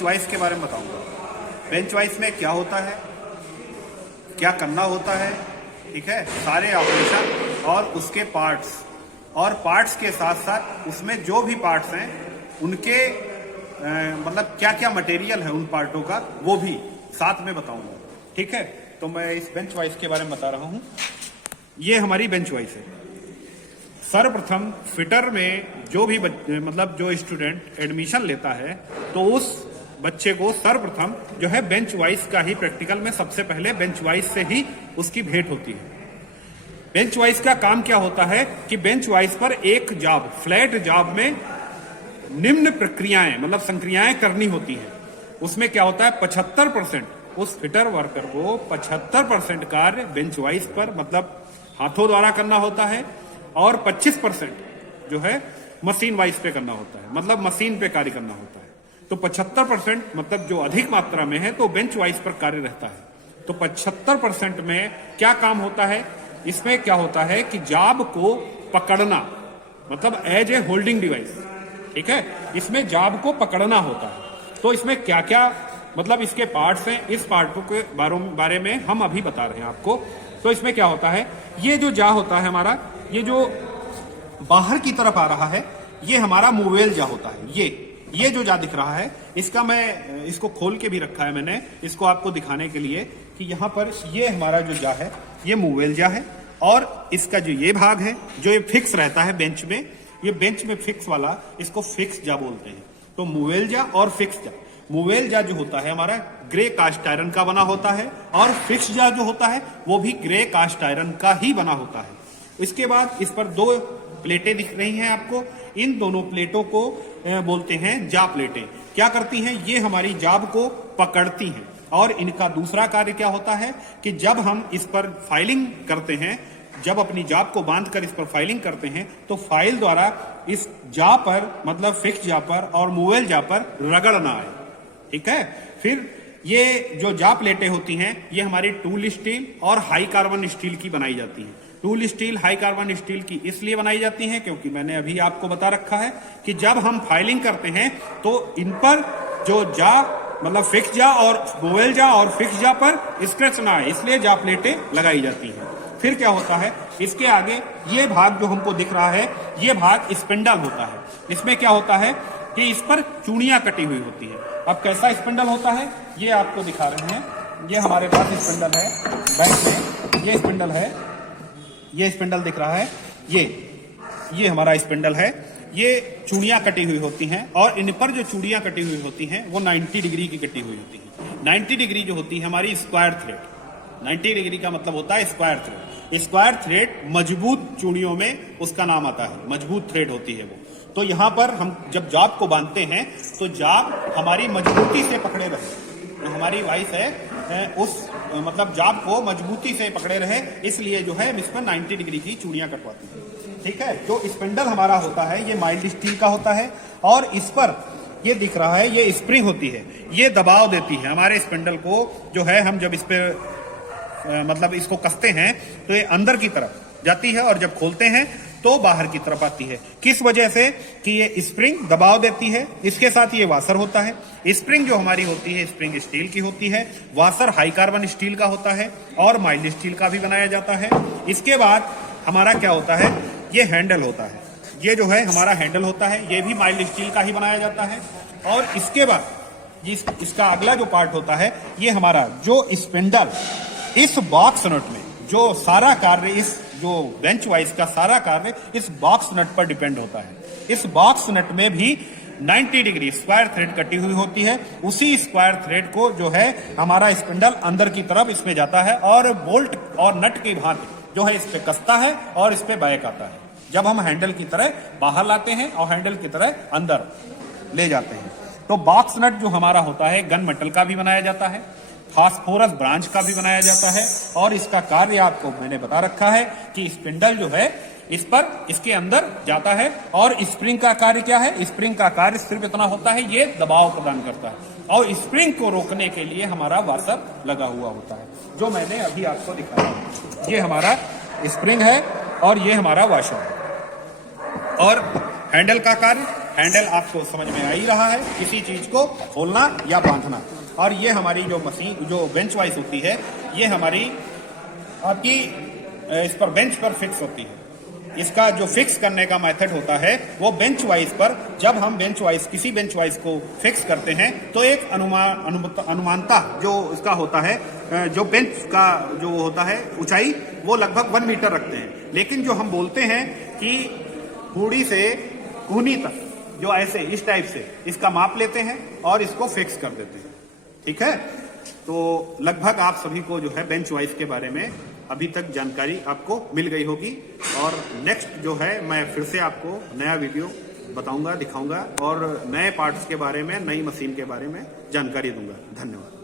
Bench vice के बारे में बताऊंगा। बेंच वाइस में क्या होता है, क्या करना होता है, ठीक है, सारे ऑपरेशन और उसके पार्ट्स, और पार्ट्स के साथ साथ उसमें जो भी पार्ट्स हैं उनके मतलब क्या क्या मटेरियल है उन पार्टों का, वो भी साथ में बताऊंगा। ठीक है, तो मैं इस बेंच वाइस के बारे में बता रहा हूं। ये हमारी बेंच वाइस है। सर्वप्रथम फिटर में जो भी मतलब जो स्टूडेंट एडमिशन लेता है तो उस बच्चे को सर्वप्रथम जो है बेंच वाइस का ही प्रैक्टिकल में सबसे पहले बेंच वाइस से ही उसकी भेंट होती है। बेंच वाइस का काम क्या होता है कि बेंच वाइस पर एक जॉब, फ्लैट जॉब में निम्न प्रक्रियाएं मतलब संक्रियाएं करनी होती हैं। उसमें क्या होता है 75% उस फिटर वर्कर को 75% कार्य बेंच वाइस पर मतलब हाथों द्वारा करना होता है और 25% जो है मशीन वाइस पे करना होता है, मतलब मशीन पे कार्य करना होता है। तो 75% मतलब जो अधिक मात्रा में है तो बेंच वाइस पर कार्य रहता है। तो 75% में क्या काम होता है, इसमें क्या होता है कि जॉब को पकड़ना, मतलब एज ए होल्डिंग डिवाइस, ठीक है, इसमें जॉब को पकड़ना होता है। तो इसमें क्या क्या मतलब इसके पार्ट्स हैं, इस पार्टों के बारे में हम अभी बता रहे हैं आपको। तो इसमें क्या होता है, ये जो जा होता है हमारा, ये जो बाहर की तरफ आ रहा है ये हमारा मूवेल जा होता है। ये जो जा दिख रहा है इसका मैं इसको खोल के भी रखा है मैंने इसको आपको दिखाने के लिए कि यहाँ पर ये हमारा जो जा है ये मूवेल जा है, और इसका जो ये भाग है जो ये फिक्स रहता है बेंच में, ये बेंच में फिक्स वाला इसको फिक्स जा बोलते हैं। तो मूवेल जा और फिक्स जा, मूवेल जा जो होता है हमारा ग्रे कास्ट आयरन का बना होता है और फिक्स जा जो होता है वो भी ग्रे कास्ट आयरन का ही बना होता है। इसके बाद इस पर दो प्लेटें दिख रही हैं आपको, इन दोनों प्लेटों को बोलते हैं जा प्लेटें। क्या करती हैं, ये हमारी जाब को पकड़ती हैं। और इनका दूसरा कार्य क्या होता है कि जब हम इस पर फाइलिंग करते हैं, जब अपनी जाब को बांधकर इस पर फाइलिंग करते हैं तो फाइल द्वारा इस जा पर मतलब फिक्स जा पर और मूवेल जा पर रगड़ ना आए। ठीक है, फिर ये जो जा प्लेटें होती हैं ये हमारी टूल स्टील और हाई कार्बन स्टील की बनाई जाती हैं। Tool steel high carbon steel की इसलिए बनाई जाती हैं क्योंकि मैंने अभी आपको बता रखा है कि जब हम फाइलिंग करते हैं तो इन पर जो जा मतलब फिक्स जा और मूवेल जा और फिक्स जा पर स्क्रैच ना आए, इसलिए जा प्लेटें लगाई जाती हैं। फिर क्या होता है, इसके आगे ये भाग जो हमको दिख रहा है ये भाग स्पिंडल होता है। इसमें क्या होता है कि इस पर चूड़ियां कटी हुई होती है। अब कैसा स्पिंडल होता है ये आपको दिखा रहे हैं। ये हमारे पास स्पिंडल है बैंक में, ये स्पिंडल है, ये स्पिंडल दिख रहा है, ये हमारा स्पिंडल है। ये चूड़ियां कटी हुई होती हैं और इन पर जो चूड़ियां कटी हुई होती हैं वो 90 डिग्री की कटी हुई होती है। 90 डिग्री जो होती है हमारी स्क्वायर थ्रेड, 90 डिग्री का मतलब होता है स्क्वायर थ्रेड। स्क्वायर थ्रेड मजबूत चूड़ियों में उसका नाम आता है, मजबूत थ्रेड होती है वो। तो यहाँ पर हम जब जाब को बांधते हैं तो जाब हमारी मजबूती से पकड़े रहे, जो हमारी वाइस है उस मतलब जाब को मजबूती से पकड़े रहे, इसलिए जो है इस पर 90 डिग्री की चूड़ियां कटवाती हैं। ठीक है, जो स्पिंडल हमारा होता है ये माइल्ड स्टील का होता है और इस पर ये दिख रहा है ये स्प्रिंग होती है, ये दबाव देती है हमारे स्पिंडल को। जो है हम जब इस पर मतलब इसको कसते हैं तो ये अंदर की तरफ जाती है और जब खोलते हैं तो बाहर की तरफ आती है। किस वजह से कि ये स्प्रिंग दबाव देती है। इसके साथ ये वाशर होता है। स्प्रिंग जो हमारी होती है स्प्रिंग स्टील की होती है, वाशर हाई कार्बन स्टील का होता है और माइल्ड स्टील का भी बनाया जाता है। इसके बाद हमारा क्या होता है, ये हैंडल होता है, ये जो है हमारा हैंडल होता है, ये भी माइल्ड स्टील का ही बनाया जाता है। और इसके बाद इसका अगला जो पार्ट होता है ये हमारा जो स्पिंडल, इस बॉक्स नट में जो सारा कार्य, इस जो बेंच वाइस का सारा कार्य इस बॉक्स नट पर डिपेंड होता है। इस बॉक्स नट में भी 90 डिग्री स्क्वायर थ्रेड कटी हुई होती है। उसी स्क्वायर थ्रेड को जो है हमारा स्पिंडल अंदर की तरफ इसमें जाता है और बोल्ट और नट की भांति जो है इस पे कसता है और इस पे बैक आता है। जब हम हैंडल की तरह बाहर लाते हैं और हैंडल की तरह अंदर ले जाते हैं। तो बॉक्स नट जो हमारा होता है गन मेटल का भी बनाया जाता है, फास्फोरस ब्रांच का भी बनाया जाता है। और इसका कार्य आपको मैंने बता रखा है कि स्पिंडल जो है इस पर इसके अंदर जाता है। और स्प्रिंग का कार्य क्या है, स्प्रिंग का कार्य सिर्फ इतना होता है ये दबाव प्रदान करता है और स्प्रिंग को रोकने के लिए हमारा वाशर लगा हुआ होता है जो मैंने अभी आपको दिखाया। ये हमारा स्प्रिंग है और ये हमारा वाशर है। और हैंडल का कार्य, हैंडल आपको समझ में आ ही रहा है, किसी चीज को खोलना या बांधना। और ये हमारी जो मशीन जो बेंच वाइज होती है, ये हमारी आपकी इस पर बेंच पर फिक्स होती है। इसका जो फिक्स करने का मेथड होता है वो बेंच वाइज पर, जब हम बेंच वाइज किसी बेंच वाइज को फिक्स करते हैं तो एक अनुमानता जो इसका होता है, जो बेंच का जो होता है ऊंचाई वो लगभग 1 मीटर रखते हैं। लेकिन जो हम बोलते हैं कि पूड़ी से कूहनी तक जो ऐसे इस टाइप से इसका माप लेते हैं और इसको फिक्स कर देते हैं। ठीक है, तो लगभग आप सभी को जो है बेंच वाइज के बारे में अभी तक जानकारी आपको मिल गई होगी। और नेक्स्ट जो है मैं फिर से आपको नया वीडियो बताऊंगा, दिखाऊंगा और नए पार्ट्स के बारे में, नई मशीन के बारे में जानकारी दूंगा। धन्यवाद।